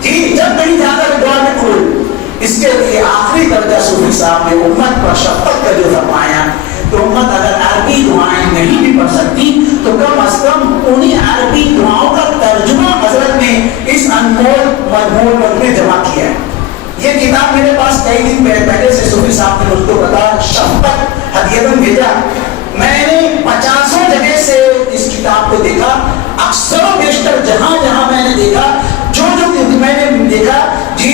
جی، جب کہیں جانا ہے دعا میں قبول. اس کے لیے آخری درجہ صوفی صاحب نے امت پر شفقت کا جو فرمایا تو امت اگر عربی دعائیں نہیں بھی پڑھ سکتی تو کم از کم انہیں عربی دعاؤں کا ترجمہ حضرت نے اس انمول مجموع میں جمع کیا ہے. یہ کتاب میرے پاس کئی دن پہلے سے صوفی صاحب نے مجھ کو بتا شفقت ہدیتاً بھیجا. میں نے 50 جگہ سے اس کتاب کو دیکھا، اکثر و بیشتر جہاں جہاں میں نے دیکھا جو میں نے دیکھا جی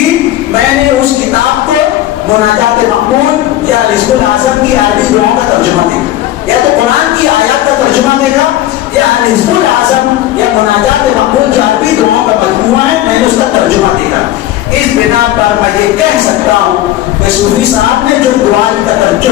میں نے اس کتاب کو مناجات مقبول یا رزق الاعظم کی عربی دعاؤں کا ترجمہ دیکھا، یا تو قرآن کی آیات کا ترجمہ دیکھا یا رزق الاعظم یا مناجات مقبول جو عربی دعاؤں کا مجموعہ ہے میں نے اس کا ترجمہ دیکھا. اس بنا پر میں یہ کہہ سکتا ہوں کہ صوفی صاحب نے جو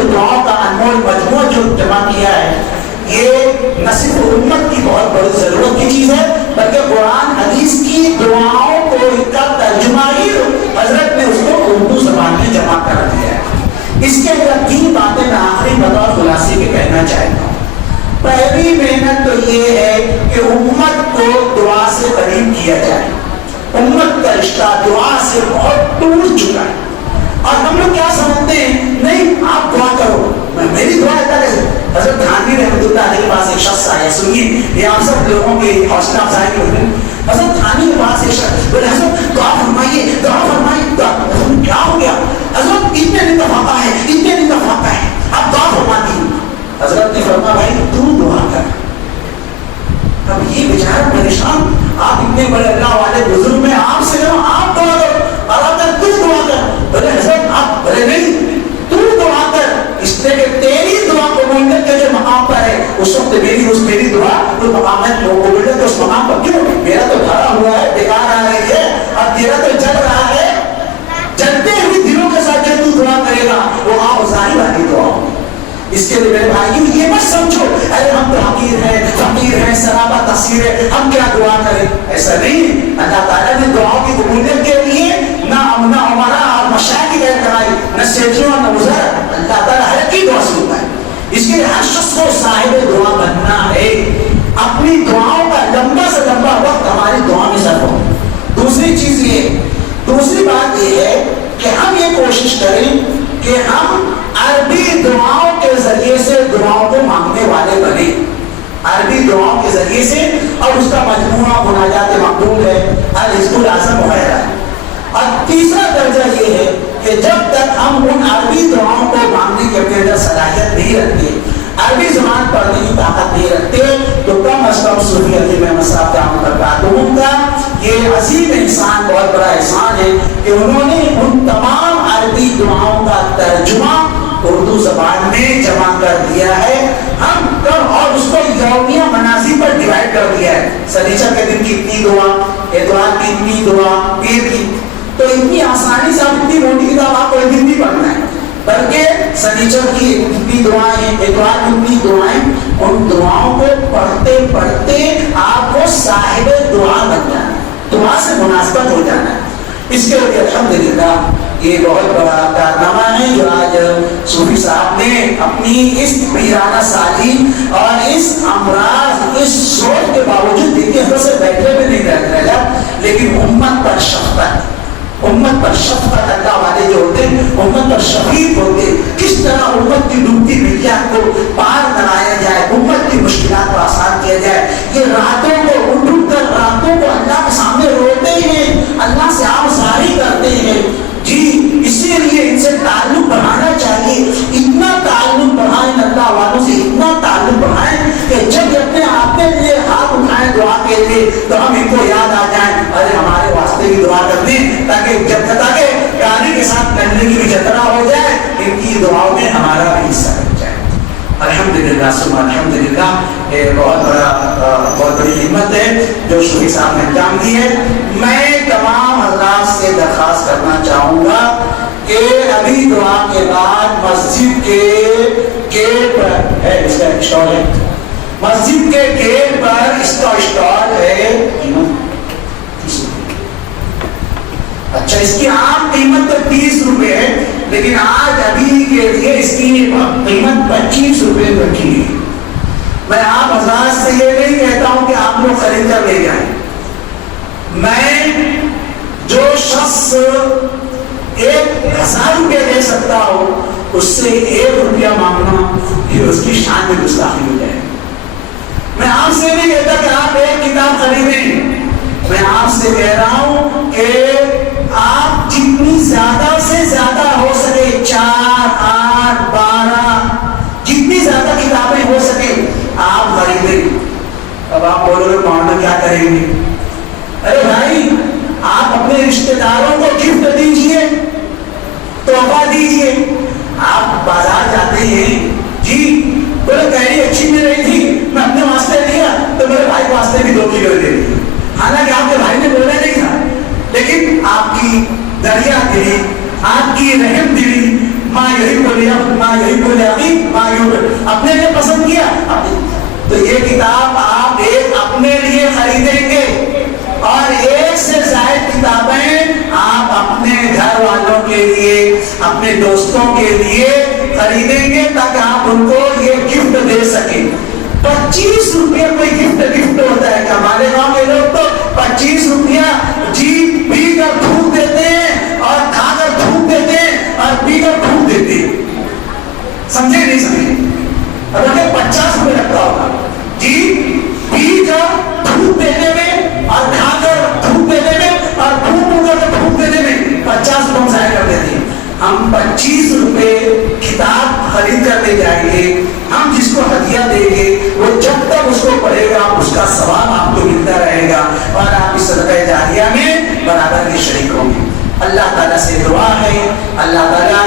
دعاؤں کا انمول مجموعہ جو جمع کیا ہے یہ نہ صرف امت کی بہت بڑی ضرورت کی چیز ہے بلکہ قرآن حدیث کی دعاؤں کو کا ترجمہ ہی حضرت نے اس کو اردو زبان میں جمع کر دیا ہے. اس کے اندر 3 باتیں میں آخری بطور خلاصے کے کہنا چاہتا ہوں. پہلی محنت تو یہ ہے کہ امت کو دعا سے قریب کیا جائے. امت کا رشتہ دعا سے بہت ٹوٹ چکا ہے اور ہم لوگ کیا سمجھتے ہیں نہیں آپ دعا کرو، میری دعا ہے. حضرت تھانوی رحمۃ اللہ علیہ کے پاس ایک شخص آیا، سنیے یہ آپ سب لوگوں کی حوصلہ افزائی کرتے ہیں. حضرت تھانوی کے پاس ایک شخص بولے حضرت دعا فرمائیے دعا فرمائیے. کیا ہو گیا؟ حضرت اتنے دن کا فاقہ ہے، اتنے دن کا فاقہ ہے، آپ دعا فرماتی. حضرت نے فرمایا بھائی تو دعا کر. اب یہ بیچارہ پریشان، آپ اتنے بڑے اللہ والے بزرگ میں آپ سے کہو آپ دعا کرو اور اگر تم دعا کر. بولے حضرت آپ بولے نہیں تو دعا کر، اس لیے کہ تیری دعا قبولیت کے جو مقام پر ہے اس وقت میری دعا تو مقام ہے قبولیت کے اس مقام پر. کیوں؟ میرا تو بھرا ہوا ہے، بیکار آ رہی ہے اور تیرا تو جل رہا ہے. جلتے ہوئے دلوں کے ساتھ جو تو دعا کرے گا وہ آپ ظاہر والی دعا ہوگی. اس کے لیے میرے بھائیو یہ مت سمجھو ارے ہم تو حقیر ہیں، فقیر ہیں، سرابہ تقصیر ہے، ہم کیا دعا کریں. ایسا نہیں. اللہ تعالیٰ نے دعاؤں کی قبولیت کے لیے نہ عمرہ اور مشاہد کی غیر کرائی، نہ سیٹوں اور نہ وزر. اللہ تعالیٰ ہر کی دعا سنتا ہے. اس کے لیے ہر شخص کو صاحب دعا بننا ہے. اپنی دعاؤں کا لمبا سے لمبا وقت ہماری دعا میں صرف ہو. دوسری بات یہ ہے کہ ہم یہ کوشش کریں کہ ہم عربی دعاؤں کے ذریعے سے دعاؤں کو مانگنے والے بنے. عربی دعاؤں کے ذریعے سے، اور اس کا مجموعہ مناجات مقبول ہے، الرزق الاعظم وغیرہ. اور تیسرا درجہ یہ ہے کہ جب تک ہم ان عربی دعاؤں کو مانگنے کے اپنے صلاحیت نہیں رکھتے, عربی زبان پڑھنے کی طاقت نہیں رکھتے, تو کم از کم صوفی عظیم احمد صاحب دامت برکاتہم کا یہ عظیم انسان, بہت بڑا احسان ہے کہ انہوں نے ان تمام عربی دعاؤں کا ترجمہ اردو زبان میں جمع کر دیا ہے. ہم اور اس کو یومیہ منازل پر ڈیوائڈ کر دیا ہے, سنیچر کے دن کی اتنی دعا, اتوار کی اتنی دعا, پیر کی, تو اتنی آسانی سے آپ اتنی موٹی کتاب آپ کو ایک دن نہیں پڑھنا ہے, بلکہ سنیچر کی اتنی دعائیں, اتوار کی اتنی دعائیں, ان دعاؤں کو پڑھتے پڑھتے آپ کو صاحب دعا بن جانا ہے, دعا سے مناسبت ہو جانا ہے. اس کے لیے الحمدللہ یہ بہت بڑا کارنامہ ہے جو آج صوفی صاحب نے اپنی اس پیرانہ سالی اور اس امراض, اس سوچ کے باوجود, دیکھیے حضرت سے بیٹھے بھی نہیں رہا, لیکن امت پر شفقت, امت پر شفقت, اللہ والے جو ہوتے ہیں امت پر شفیق ہوتے, کس طرح امت کی ڈوبتی نگاہ کو پار کرایا جائے, امت کی مشکلات کو آسان کیا جائے. یہ راتوں کو اٹھ کر راتوں کو اللہ کے سامنے روتے ہیں, اللہ سے آبزاری کرتے ہیں. جی اسی لیے ان سے تعلق بڑھانا چاہیے, اتنا تعلق بڑھائیں اللہ والوں سے, اتنا تعلق بڑھائیں کہ جب اپنے آپ کے لیے ہاتھ اٹھائیں دعا کے لیے تو ہم ان کو یاد آ جائیں, ارے ہمارے واسطے بھی دعا کر دیں, تاکہ گاڑی کے ساتھ کرنے کی بھی جتنا ہو جائے, ان کی دعاؤں میں ہمارا بھی حصہ بن جائے. الحمدللہ ثم الحمدللہ, بہت بڑی ہمت ہے جو صوفی صاحب نے انجام دی ہے. میں تمام حضرات سے درخواست کرنا چاہوں گا کہ ابھی دعا کے بعد مسجد کے گیٹ پر ہے, اس کا اسٹال ہے, مسجد کے گیٹ پر اس کا اسٹال ہے, اچھا اس کی عام قیمت تو 30 روپے ہے, لیکن آج ابھی کے لیے اس کی قیمت 25 روپے رکھی ہے. میں آپ حضرات سے یہ نہیں کہتا ہوں کہ آپ لوگ خرید کر لے جائیں, میں جو شخص 1000 روپے دے سکتا ہو اس سے 1 روپیہ مانگنا یہ اس کی شان میں گستاخی ہو جائے. میں آپ سے نہیں کہتا کہ آپ ایک کتاب خریدیں, میں آپ سے کہہ رہا ہوں کہ آپ جتنی زیادہ سے زیادہ ہو سکے 4, 8, 12 جتنی زیادہ کتابیں ہو سکے آپ خریدیں. اب آپ بولو گے مولانا کیا کریں گے؟ ارے بھائی آپ اپنے رشتہ داروں کو گفٹ دیجئے, تحفہ دیجئے. آپ بازار جاتے ہیں, جی بولے کہری اچھی مل رہی تھی, میں اپنے واسطے لیا تو میرے بھائی کے واسطے بھی 2 کلو دے دی. حالانکہ آپ کے بھائی نے بولا نہیں تھا, لیکن آپ کی دریا دلی, آپ کی رحم دلی, ماں یہی بولے, ماں یہی بولے, ماں یوں اپنے لیے پسند کیا. تو یہ کتاب آپ ایک اپنے لیے خریدیں گے اور 1 سے زائد کتابیں آپ اپنے گھر والوں کے لیے, اپنے دوستوں کے لیے خریدیں گے تاکہ آپ ان کو یہ گفٹ دے سکیں. 25 روپے کوئی گفٹ ہوتا ہے کہ ہمارے گاؤں کے لوگ تو 25 روپیہ جی پی کر تھوک دیتے ہیں اور کھا کر تھوک دیتے ہیں اور پی کر تھوک دیتے ہیں. سمجھے نہیں سمجھے؟ اگر 50 روپے لگتا ہوگا جی پی کر تھوک دینے میں اور کھا کر تھوک دینے میں اور پھونک کر تھوک دینے میں 50 روپے ضائع کر دیتے ہیں. ہم 25 روپے کتاب خرید کر لے جائیں گے, ہم جس کو ہدیہ دیں گے وہ جب تک اس کو پڑھے گا اس کا ثواب آپ کو ملتا رہے گا اور آپ اس صدقہ جاریہ میں برابر کے شریک ہوں گے. اللہ تعالیٰ سے دعا ہے, اللہ تعالیٰ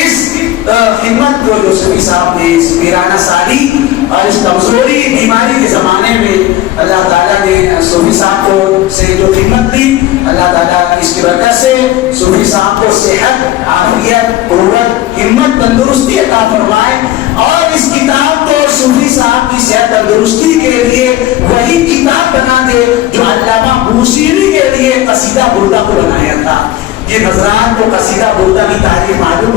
اس خدمت کو جو صوفی صاحب نے اس پیرانہ سالی اور اس کمزوری بیماری کے زمانے میں اللہ تعالیٰ نے صوفی صاحب کو سے جو خدمت دی, اللہ تعالیٰ اس کی برکت سے صوفی صاحب کو صحت, عافیت, قوت, ہمت, تندرستی عطا فرمائے اور اس کتاب کو صوفی صاحب کی صحت تندرستی کے لیے وہی کتاب بنا دے جو علامہ بوصیری کے لیے قصیدہ بردہ کو بنایا تھا. جن حضرات کو قصیدہ بردہ کی تعریف معلوم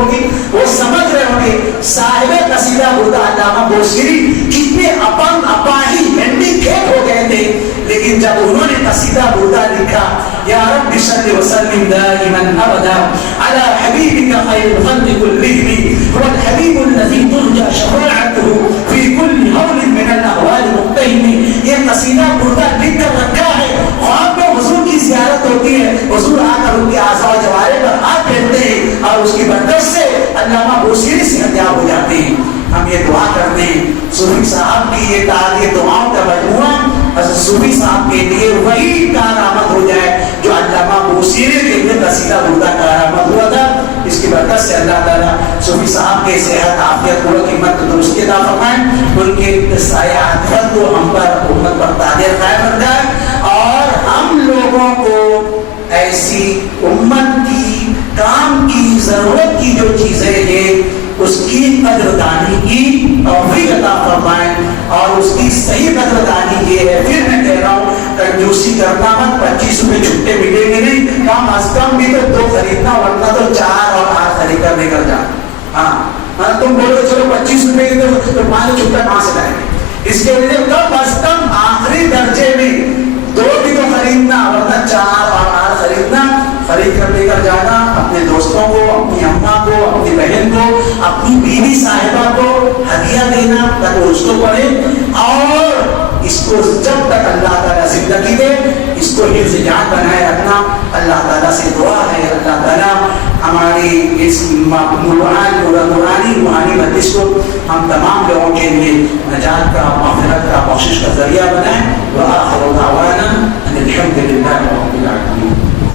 ہوگی وہ سمجھ رہے ہوں گے صاحب قصیدہ بردہ علامہ بوصیری کتنے اپاہی ہینڈیکیپ ہو گئے تھے, لیکن جب انہوں نے قصیدہ بردہ لکھا, یا رب صل وسلم دائما ابدا على حبيبك خير الخلق كلهم هو الحبيب الذي ترجى شفاعته في كل هول من الاهوال مقتحم. یہ قصیدہ بردہ لکھ کر رکھا ہے, خواب میں حضور کی زیارت ہوتی ہے, حضور آ کر ان کے اعضاء و جوارح پر ہاتھ پھیرتے ہیں اور اس کی برکت سے علامہ بصیرت صحتیاب ہو جاتے ہیں. ہم یہ دعا کرتے ہیں صوفی صاحب کی یہ دعاؤں کا مجموعہ حضرت صوفی صاحب کے لیے وہی کارآمد ہو جائے جو علامہ بوصیری کے لیے قصیدہ بردہ کارآمد ہوا تھا. اس کی برکت سے اللہ تعالیٰ صوفی صاحب کے صحت عافیت قوت ہمت درستی عطا فرمائے. ان کے سایہ عطفت کو ہم پر امت پر تاجر قائم رکھائے اور ہم لوگوں کو ایسی امت کی کام کی ضرورت کی جو چیزیں ہیں اس کی قدردانی کی توفیق عطا فرمائیں. اور اس کی صحیح قدردانی یہ ہے, پھر میں کہہ رہا ہوں کنجوسی کرنا مت. 25 روپے چھٹے ملیں گے نہیں, کم از کم بھی تو 2 خریدنا, ورنہ تو 4 اور 8 خرید کر لے کر جانا. ہاں تم بولو چلو 25 روپے کی تو 5 چھٹا کہاں سے لائیں گے؟ اس کے لیے کم از کم آخری درجے میں 2 بھی تو خریدنا, ورنہ 4 اور 8 خریدنا, خرید کر لے کر جانا. اپنے دوستوں کو, اپنی اماں کو, اپنی بہن کو, اپنی بیوی صاحبہ کو ہدیہ دینا تاکہ اس کو پڑھے. اور اس کو جب تک اللہ تعالیٰ زندگی دے اس کو حفظ جان بنائے رکھنا. اللہ تعالیٰ سے دعا ہے اللہ تعالیٰ ہماری اس روحانی مجلس کو ہم تمام لوگوں کے لیے نجات کا, مغفرت کا, بخشش کا ذریعہ بنائے. وآخر دعوانا ان الحمد للہ رب العالمین.